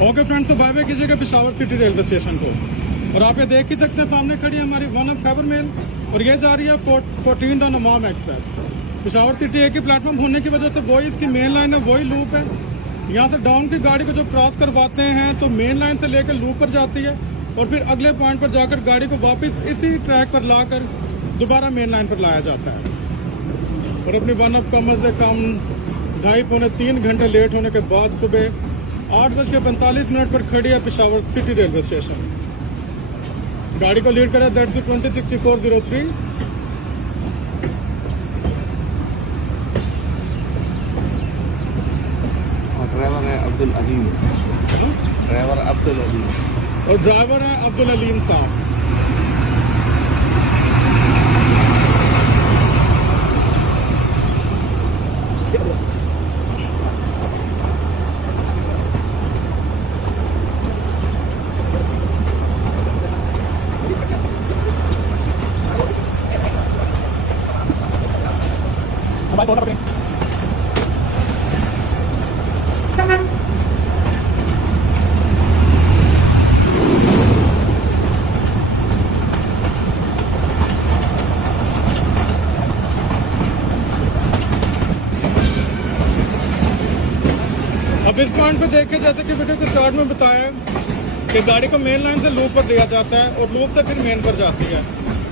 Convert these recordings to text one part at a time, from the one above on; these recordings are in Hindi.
ओके फ्रेंड्स, तो बाय बाय कीजिएगा पेशावर सिटी रेलवे स्टेशन को। और आप ये देख ही सकते हैं सामने खड़ी है हमारी वन ऑफ खैबर मेल और ये जा रही है 14 दमाम एक्सप्रेस। पेशावर सिटी एक ही प्लेटफॉर्म होने की वजह से वही इसकी मेन लाइन है, वही लूप है। यहाँ से डाउन की गाड़ी को जब क्रॉस करवाते हैं तो मेन लाइन से लेकर लूप पर जाती है और फिर अगले पॉइंट पर जाकर गाड़ी को वापस इसी ट्रैक पर लाकर दोबारा मेन लाइन पर लाया जाता है। और अपनी वन ऑफ कम से कम 2.5-3 घंटे लेट होने के बाद सुबह 8:45 पर खड़ी है पेशावर सिटी रेलवे स्टेशन। गाड़ी को लीड करा दैट्स 206403। ड्राइवर है अब्दुल अलीम। ड्राइवर अब्दुल अलीम और ड्राइवर है अब्दुल अलीम साहब। अब इस पॉइंट पे देखे जैसे कि वीडियो के स्टार्ट में बताया कि गाड़ी को मेन लाइन से लूप पर दिया जाता है और लूप से फिर मेन पर जाती है।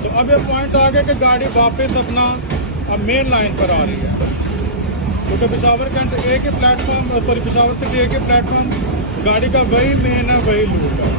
तो अब ये पॉइंट आ गया कि गाड़ी वापस अपना अब मेन लाइन पर आ रही है, क्योंकि पेशावर कैंट एक ही प्लेटफॉर्म पेशावर सिटी एक ही प्लेटफॉर्म, गाड़ी का वही मेन है, वही लूप है।